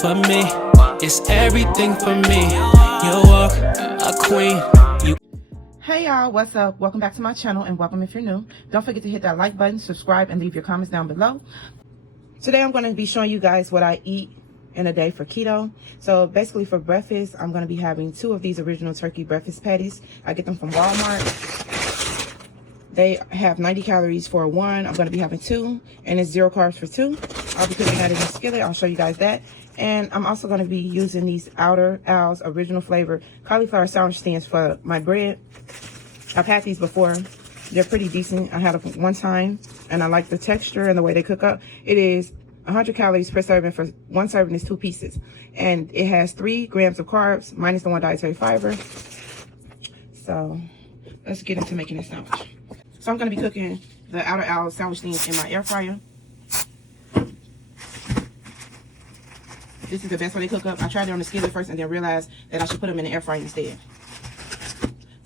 for me. It's everything for me. You walk a queen. Hey y'all, what's up? Welcome back to my channel and welcome if you're new. Don't forget to hit that like button, subscribe, and leave your comments down below. Today I'm going to be showing you guys what I eat in a day for keto. So basically for breakfast, I'm going to be having 2 of these original turkey breakfast patties. I get them from Walmart. They have 90 calories for 1. I'm going to be having 2, and it's 0 carbs for 2. I'll be cooking that in the skillet. I'll show you guys that. And I'm also going to be using these Outer Owls original flavor cauliflower sandwich stands for my bread. I've had these before. They're pretty decent. I had them one time, and I like the texture and the way they cook up. It is 100 calories per serving. For 1 serving is 2 pieces. And it has 3 grams of carbs, minus the 1 dietary fiber. So, let's get into making this sandwich. So, I'm going to be cooking the Outer Owl sandwich things in my air fryer. This is the best way they cook up. I tried it on the skillet first and then realized that I should put them in the air fryer instead.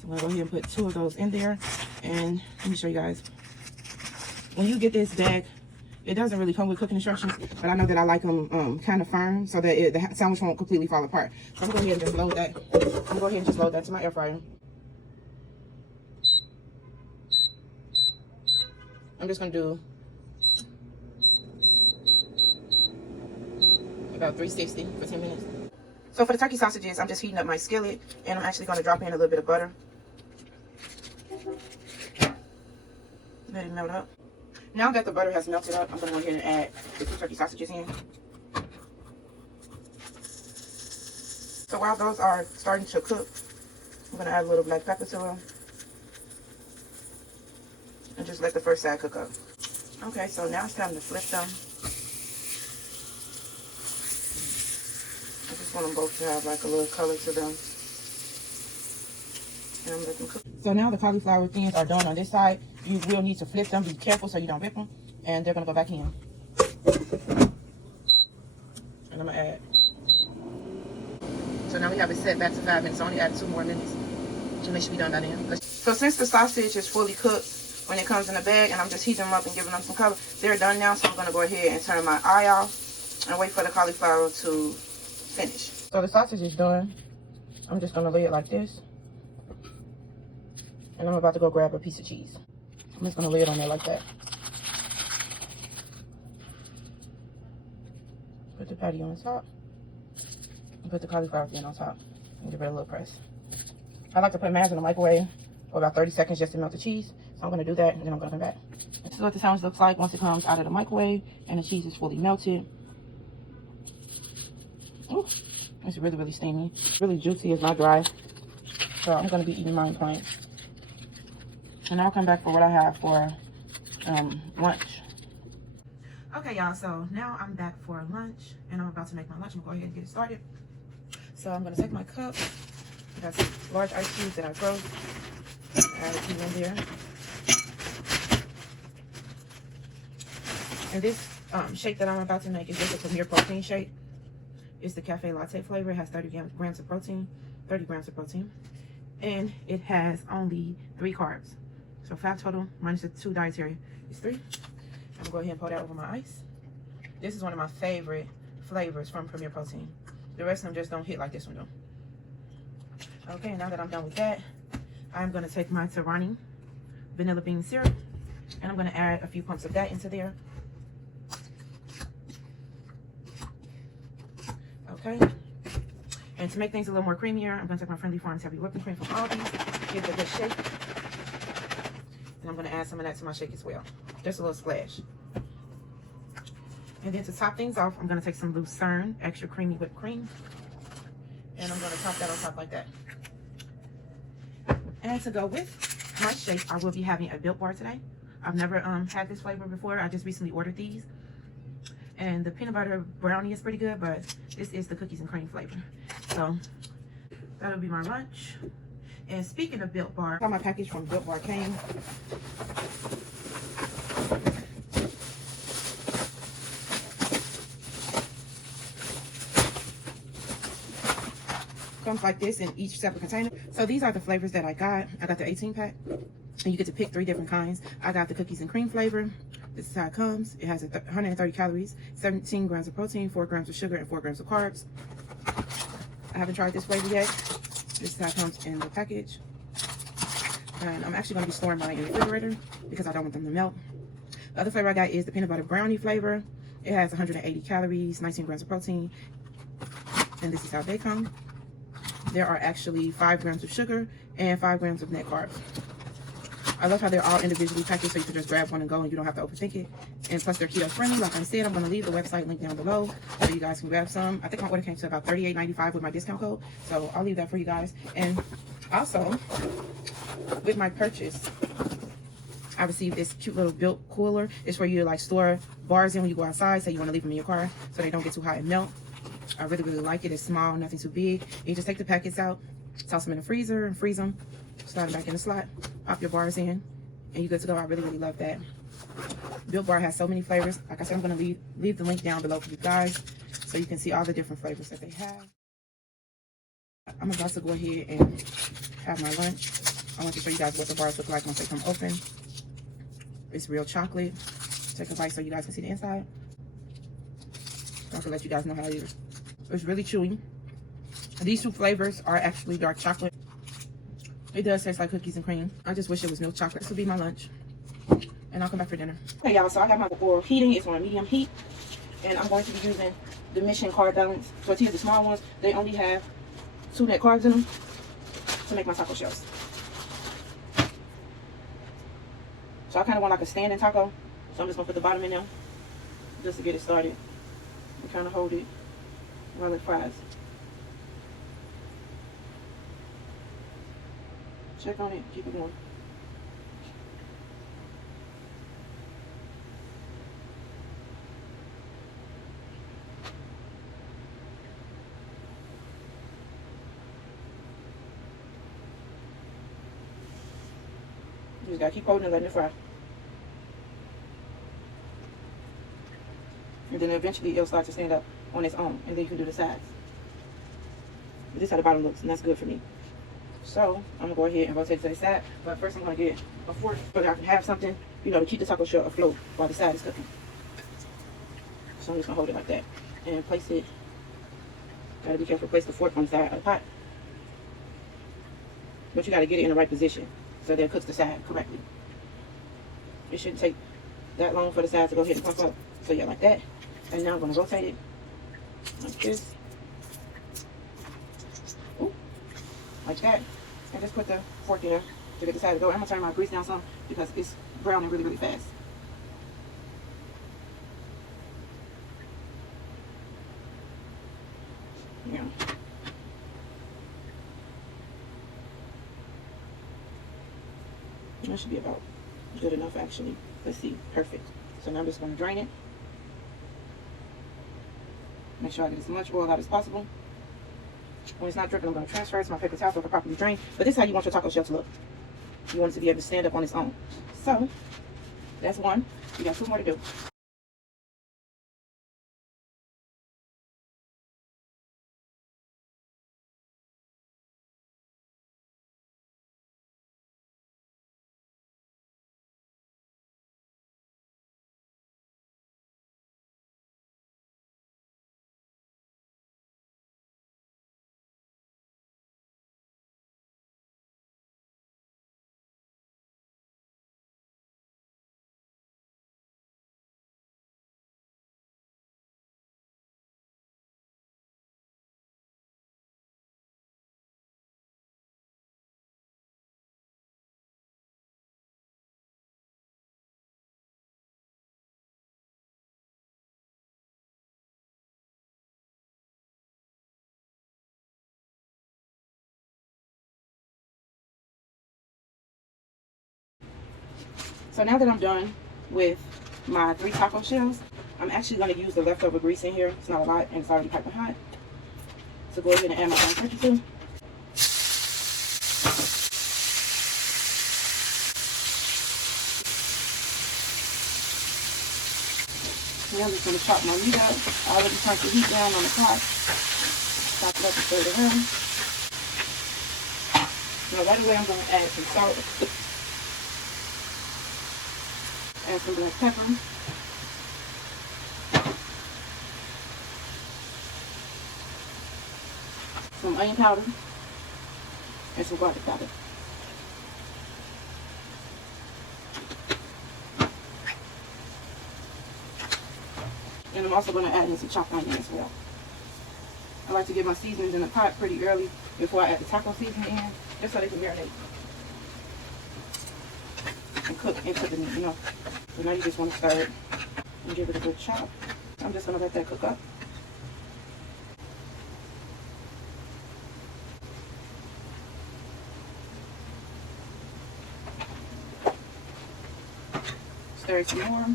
I'm going to go ahead and put 2 of those in there. And let me show you guys. When you get this bag, it doesn't really come with cooking instructions, but I know that I like them kind of firm so that the sandwich won't completely fall apart. So I'm going to go ahead and just load that. I'm going to go ahead and just load that to my air fryer. I'm just going to do about 360 for 10 minutes. So for the turkey sausages, I'm just heating up my skillet, and I'm actually going to drop in a little bit of butter. Let it melt up. Now that the butter has melted up, I'm going to go ahead and add the 2 turkey sausages in. So while those are starting to cook, I'm going to add a little black pepper to them. And just let the first side cook up. Okay, so now it's time to flip them. I just want them both to have like a little color to them. And I'm letting them cook. So now the cauliflower things are done on this side. You will need to flip them. Be careful so you don't rip them. And they're going to go back in. And I'm going to add. So now we have it set back to 5 minutes. So only add 2 more minutes to make sure we done that in. So since the sausage is fully cooked when it comes in the bag, and I'm just heating them up and giving them some color, they're done now. So I'm going to go ahead and turn my eye off and wait for the cauliflower to finish. So the sausage is done. I'm just going to lay it like this. And I'm about to go grab a piece of cheese. I'm just going to lay it on there like that. Put the patty on top. And put the cauliflower fin on top. And give it a little press. I like to put mine in the microwave for about 30 seconds just to melt the cheese. So I'm going to do that, and then I'm going to come back. This is what the sandwich looks like once it comes out of the microwave and the cheese is fully melted. Ooh, it's really, really steamy. Really juicy. It's not dry. So I'm going to be eating mine plain. And I'll come back for what I have for lunch. Okay, y'all, so now I'm back for lunch, and I'm about to make my lunch. I'm going to go ahead and get it started. So I'm going to take my cup. I got some large ice cubes that I froze. Add a few in there. And this shake that I'm about to make is just a Premier protein shake. It's the cafe latte flavor. It has 30 grams of protein. And it has only 3 carbs. So 5 total minus the 2 dietary is 3. I'm gonna go ahead and pour that over my ice. This is one of my favorite flavors from Premier Protein. The rest of them just don't hit like this one though. Okay, now that I'm done with that, I'm gonna take my Brownie vanilla bean syrup, and I'm gonna add a few pumps of that into there. Okay. And to make things a little more creamier, I'm gonna take my Friendly Farms heavy whipping cream from Aldi, give it a good shake. And I'm going to add some of that to my shake as well. Just a little splash. And then to top things off, I'm going to take some Lucerne extra creamy whipped cream. And I'm going to top that on top like that. And to go with my shake, I will be having a Built Bar today. I've never had this flavor before. I just recently ordered these. And the peanut butter brownie is pretty good, but this is the cookies and cream flavor. So that'll be my lunch. And speaking of Built Bar, my package from Built Bar came. Comes like this in each separate container. So these are the flavors that I got. I got the 18 pack, and you get to pick 3 different kinds. I got the cookies and cream flavor, This is how it comes. It has 130 calories, 17 grams of protein, 4 grams of sugar, and 4 grams of carbs. I haven't tried this flavor yet. This is how it comes in the package. And I'm actually going to be storing mine in the refrigerator because I don't want them to melt. The other flavor I got is the peanut butter brownie flavor. It has 180 calories, 19 grams of protein. And this is how they come. There are actually 5 grams of sugar and 5 grams of net carbs. I love how they're all individually packaged, so you can just grab one and go and you don't have to overthink it. And plus they're keto friendly. Like I said, I'm going to leave the website link down below so you guys can grab some. I think my order came to about $38.95 with my discount code, so I'll leave that for you guys. And also, with my purchase, I received this cute little built cooler. It's for you to like store bars in when you go outside, so you want to leave them in your car so they don't get too hot and melt. I really, really like it. It's small, nothing too big. You just take the packets out, toss them in the freezer and freeze them. Slide them back in the slot, pop your bars in, and you're good to go. I really, really love that. Built Bar has so many flavors. Like I said, I'm going to leave the link down below for you guys so you can see all the different flavors that they have. I'm about to go ahead and have my lunch. I want to show you guys what the bars look like once they come open. It's real chocolate. Take a bite so you guys can see the inside. I can let you guys know how it is. It's really chewy. These two flavors are actually dark chocolate. It does taste like cookies and cream. I just wish it was milk chocolate. This will be my lunch. And I'll come back for dinner. Okay, y'all, so I have my oil heating. It's on medium heat. And I'm going to be using the Mission Carb Balance tortillas, the small ones. They only have 2 net carbs in them to make my taco shells. So I kind of want like a standing taco. So I'm just going to put the bottom in there just to get it started. And kind of hold it while it fries. Check on it, keep it going. You just gotta keep holding and letting it fry. And then eventually it'll start to stand up on its own, and then you can do the sides. But this is how the bottom looks, and that's good for me. So I'm gonna go ahead and rotate to the side, but first I'm gonna get a fork so that I can have something, you know, to keep the taco shell afloat while the side is cooking. So I'm just gonna hold it like that and place it. Gotta be careful, place the fork on the side of the pot. But you gotta get it in the right position so that it cooks the side correctly. It shouldn't take that long for the side to go ahead and pump up. So yeah, like that. And now I'm gonna rotate it like this. Ooh, like that. And just put the fork in there to get the side to go. I'm gonna turn my grease down some because it's browning really, really fast. Yeah. That should be about good enough actually. Let's see, perfect. So now I'm just gonna drain it. Make sure I get as much oil out as possible. When it's not dripping, I'm going to transfer it to my paper towel so it's properly drained. But this is how you want your taco shell to look. You want it to be able to stand up on its own. So, that's one. You got 2 more to do. So now that I'm done with my 3 taco shells, I'm actually going to use the leftover grease in here. It's not a lot and it's already piping hot. So go ahead and add my own turkey to. Now I'm just going to chop my meat up. I already turned the heat down on the pot. Chop it up and stir it around. Now right away I'm going to add some salt. Add some black pepper. Some onion powder. And some garlic powder. And I'm also going to add in some chopped onion as well. I like to get my seasonings in the pot pretty early before I add the taco seasoning in, just so they can marinate and cook into the meat, you know. So now you just want to stir it and give it a good chop. I'm just going to let that cook up. Stir it some more.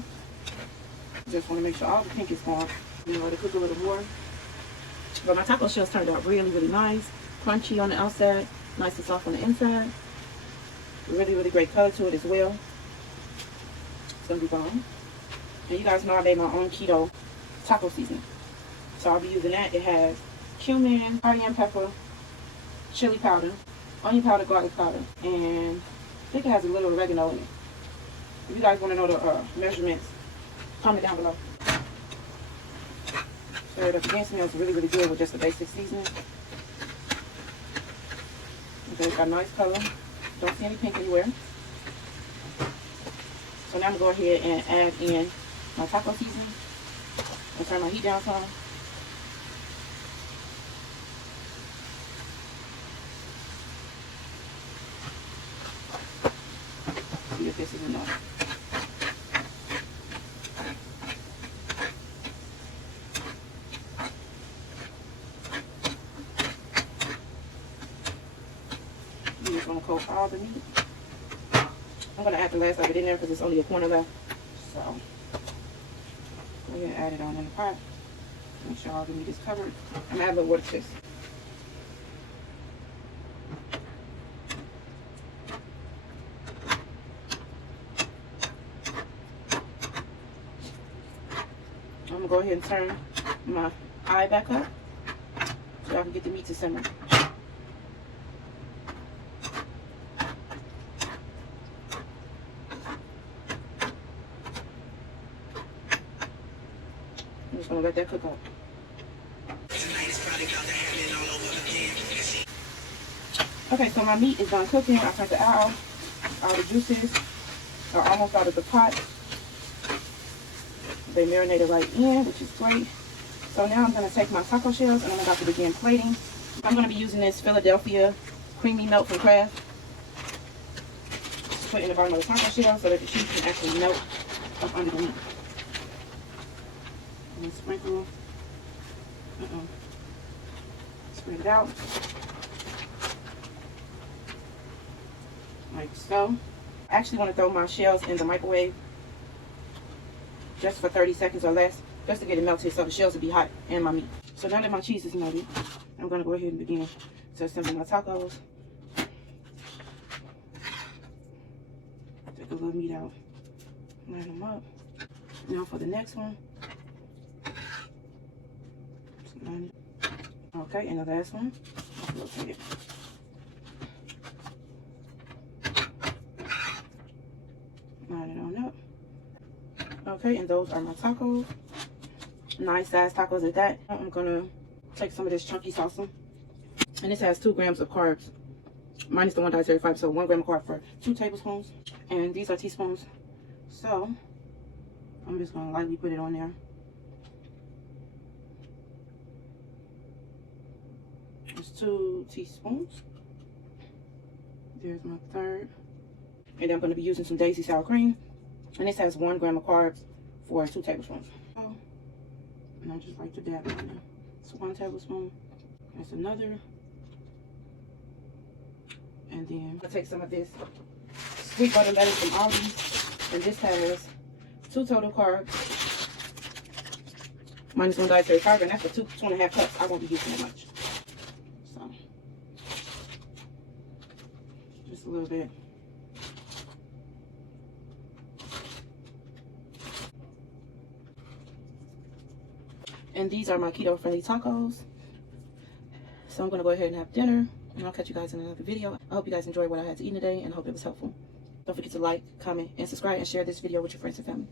Just want to make sure all the pink is gone. You know, let it cook a little more. But my taco shells turned out really, really nice. Crunchy on the outside, nice and soft on the inside. Really, really great color to it as well. It's going to be bomb. And you guys know I made my own keto taco seasoning. So I'll be using that. It has cumin, cayenne pepper, chili powder, onion powder, garlic powder, and I think it has a little oregano in it. If you guys want to know the measurements, comment down below. Stir it up again. Smells really, really good with just the basic seasoning. Okay, it's got a nice color. Don't see any pink anywhere. So now I'm going to go ahead and add in my taco seasoning. And turn my heat down some. See if this is enough. You just want to coat all the meat. I'm going to add the last of it in there because it's only a corner left. So, go ahead and add it on in the pot. Make sure all the meat is covered. I'm going to add a little watchthis. I'm going to go ahead and turn my eye back up so I can get the meat to simmer. I'm just going to let that cook up. Okay, so my meat is done cooking. I turned it out. All the juices are almost out of the pot. They marinated right in, which is great. So now I'm going to take my taco shells and I'm about to begin plating. I'm going to be using this Philadelphia creamy milk from Kraft. Just put it in the bottom of the taco shell so that the cheese can actually melt up under the meat. And sprinkle. Spread it out. Like so. I actually want to throw my shells in the microwave just for 30 seconds or less, just to get it melted so the shells will be hot and my meat. So now that my cheese is melted, I'm going to go ahead and begin to assemble my tacos. Take a little meat out, line them up. Now for the next one. Okay, and the last one. Rotate it. Line it on up. Okay, and those are my tacos. Nice size tacos at that. I'm gonna take some of this chunky salsa. And this has 2 grams of carbs, minus the 1 dietary fiber, so 1 gram of carb for 2 tablespoons. And these are teaspoons. So I'm just gonna lightly put it on there. It's 2 teaspoons. There's my third. And then I'm going to be using some Daisy sour cream. And this has 1 gram of carbs for 2 tablespoons. Oh, and I just like to dab it in there. It's 1 tablespoon. That's another. And then I'll take some of this sweet butter lettuce from Aldi. And this has 2 total carbs, minus 1 dietary fiber. And that's for 2.5 cups. I won't be using that much. So, just a little bit. And these are my keto friendly tacos. So I'm going to go ahead and have dinner. And I'll catch you guys in another video. I hope you guys enjoyed what I had to eat today and I hope it was helpful. Don't forget to like, comment, and subscribe, and share this video with your friends and family.